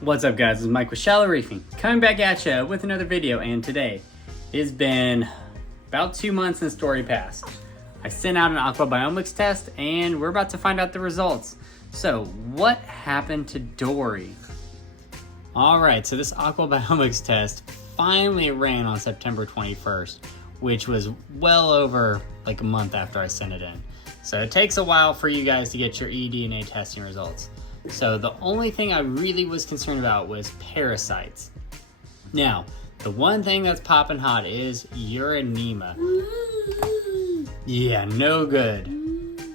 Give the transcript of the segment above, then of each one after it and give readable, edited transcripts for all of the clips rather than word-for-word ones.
What's up guys, it's Mike with Shallow Reefing, coming back at you with another video, and today it's been about 2 months since Dory passed. I sent out an AquaBiomics test and we're about to find out the results. So what happened to Dory? Alright, so this AquaBiomics test finally ran on September 21st, which was well over like a month after I sent it in. So it takes a while for you guys to get your eDNA testing results. So the only thing I really was concerned about was parasites. Now, the one thing that's popping hot is urinema. Yeah, no good.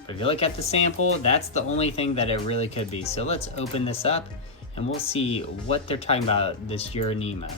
But if you look at the sample, that's the only thing that it really could be. So let's open this up and we'll see what they're talking about, this urinema.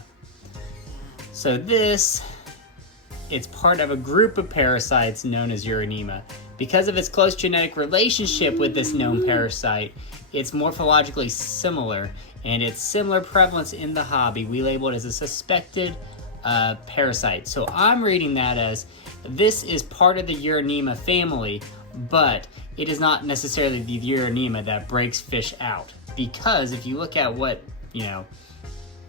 So it's part of a group of parasites known as urinema. Because of its close genetic relationship with this known parasite, it's morphologically similar, and its similar prevalence in the hobby, we label it as a suspected parasite. So I'm reading that as this is part of the urinema family, but it is not necessarily the urinema that breaks fish out. Because if you look at what,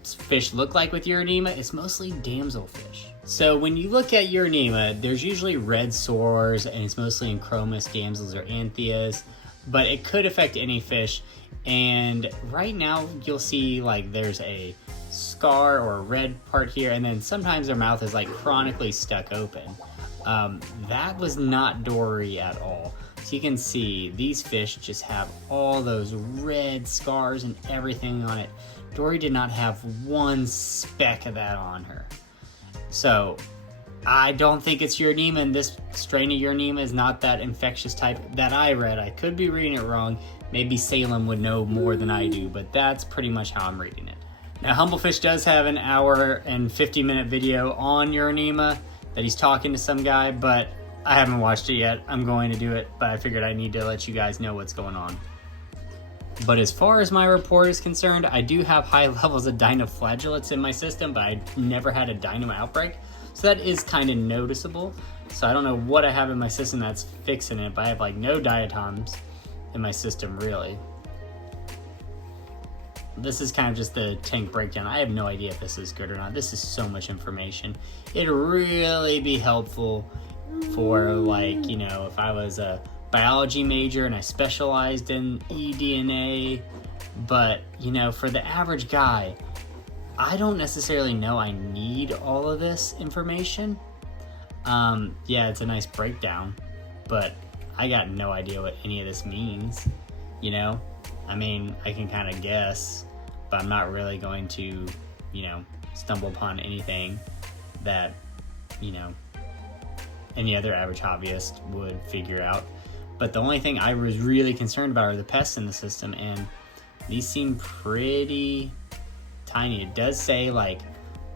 fish look like with urinema, it's mostly damselfish. So when you look at urinema, there's usually red sores, and it's mostly in chromis, damsels, or anthias, but it could affect any fish. And right now you'll see like there's a scar or a red part here, and then sometimes their mouth is like chronically stuck open. That was not Dory at all. So you can see these fish just have all those red scars and everything on it. Dory did not have one speck of that on her. So I don't think it's urinema, and this strain of urinema is not that infectious type that I read. I could be reading it wrong. Maybe Salem would know more than I do, but that's pretty much how I'm reading it. Now, Humblefish does have an hour and 50-minute video on urinema that he's talking to some guy, but I haven't watched it yet. I'm going to do it, but I figured I need to let you guys know what's going on. But as far as my report is concerned, I do have high levels of dinoflagellates in my system, but I never had a dino outbreak. So that is kind of noticeable. So I don't know what I have in my system that's fixing it, but I have like no diatoms in my system really. This is kind of just the tank breakdown. I have no idea if this is good or not. This is so much information. It'd really be helpful for like, if I was a biology major and I specialized in eDNA, but for the average guy, I don't necessarily know I need all of this information. Yeah, it's a nice breakdown, but I got no idea what any of this means. I mean, I can kind of guess, but I'm not really going to, stumble upon anything that, any other average hobbyist would figure out. But the only thing I was really concerned about are the pests in the system, and these seem pretty tiny. It does say like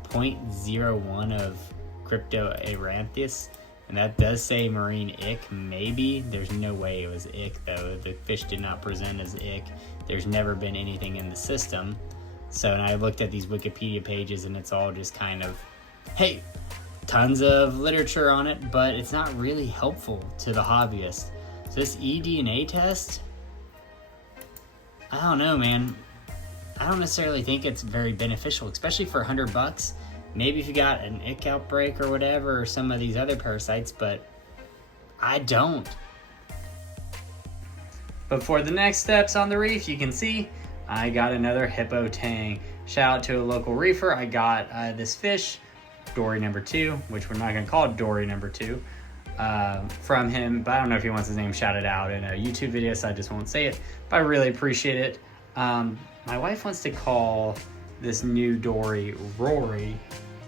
0.01 of Cryptoaranthus, and that does say marine ick, maybe. There's no way it was ick though. The fish did not present as ick. There's never been anything in the system. So, and I looked at these Wikipedia pages and it's all just kind of, hey, tons of literature on it, but it's not really helpful to the hobbyist. So this eDNA test, I don't know, man. I don't necessarily think it's very beneficial, especially for $100. Maybe if you got an ick outbreak or whatever, or some of these other parasites, but I don't. But for the next steps on the reef, you can see I got another hippo tang. Shout out to a local reefer. I got this fish, Dory number 2, which we're not gonna call it Dory number 2. From him, but I don't know if he wants his name shouted out in a YouTube video, so I just won't say it, but I really appreciate it. My wife wants to call this new Dory Rory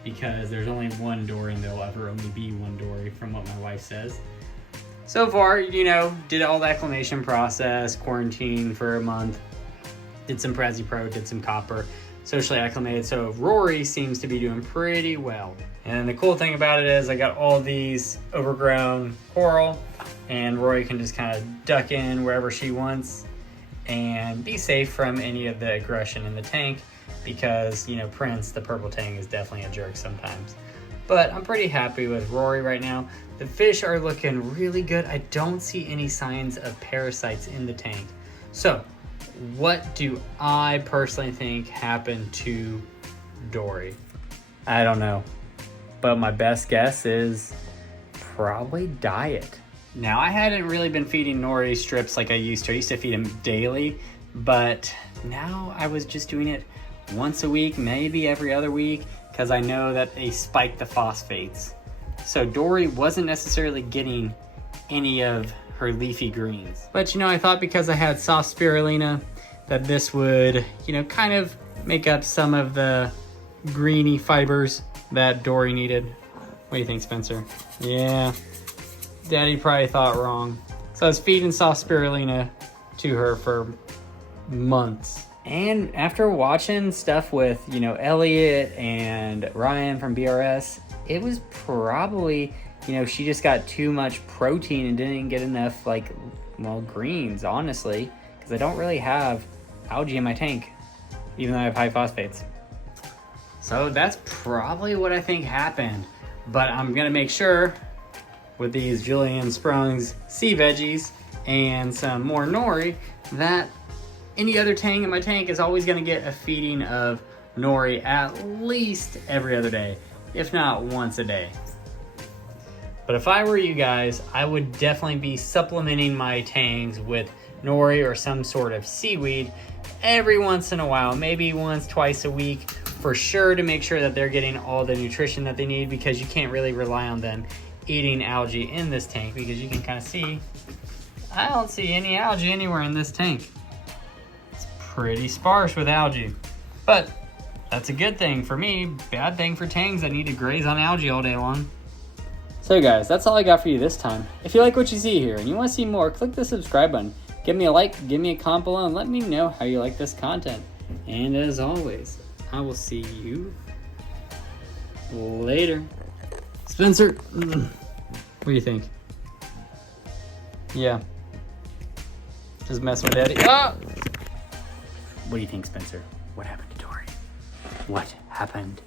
because there's only one Dory and there'll ever only be one Dory from what my wife says. So far, did all the acclimation process, quarantine for a month, did some Prezi Pro, did some copper, socially acclimated, so Rory seems to be doing pretty well. And the cool thing about it is I got all these overgrown coral, and Rory can just kind of duck in wherever she wants and be safe from any of the aggression in the tank because, Prince, the purple tang, is definitely a jerk sometimes. But I'm pretty happy with Rory right now. The fish are looking really good. I don't see any signs of parasites in the tank. So what do I personally think happened to Dory? I don't know, but my best guess is probably diet. Now, I hadn't really been feeding Nori strips like I used to. I used to feed him daily, but now I was just doing it once a week, maybe every other week, because I know that they spike the phosphates. So Dory wasn't necessarily getting any of her leafy greens. But I thought because I had soft spirulina that this would, kind of make up some of the greeny fibers that Dory needed. What do you think, Spencer? Yeah. Daddy probably thought wrong. So I was feeding soft spirulina to her for months. And after watching stuff with, Elliot and Ryan from BRS, it was probably, she just got too much protein and didn't get enough, greens, honestly. Because I don't really have algae in my tank, even though I have high phosphates. So that's probably what I think happened. But I'm going to make sure with these Julian Sprung's sea veggies and some more nori that any other tang in my tank is always going to get a feeding of nori at least every other day, if not once a day. But if I were you guys, I would definitely be supplementing my tangs with nori or some sort of seaweed every once in a while, maybe once, twice a week, for sure, to make sure that they're getting all the nutrition that they need, because you can't really rely on them eating algae in this tank, because you can kind of see, I don't see any algae anywhere in this tank. It's pretty sparse with algae, but that's a good thing for me, bad thing for tangs that need to graze on algae all day long. So guys, that's all I got for you this time. If you like what you see here and you want to see more, click the subscribe button. Give me a like, give me a comment below, and let me know how you like this content. And as always, I will see you later. Spencer, what do you think? Yeah. Just messing with Daddy. Ah! What do you think, Spencer? What happened to Dory? What happened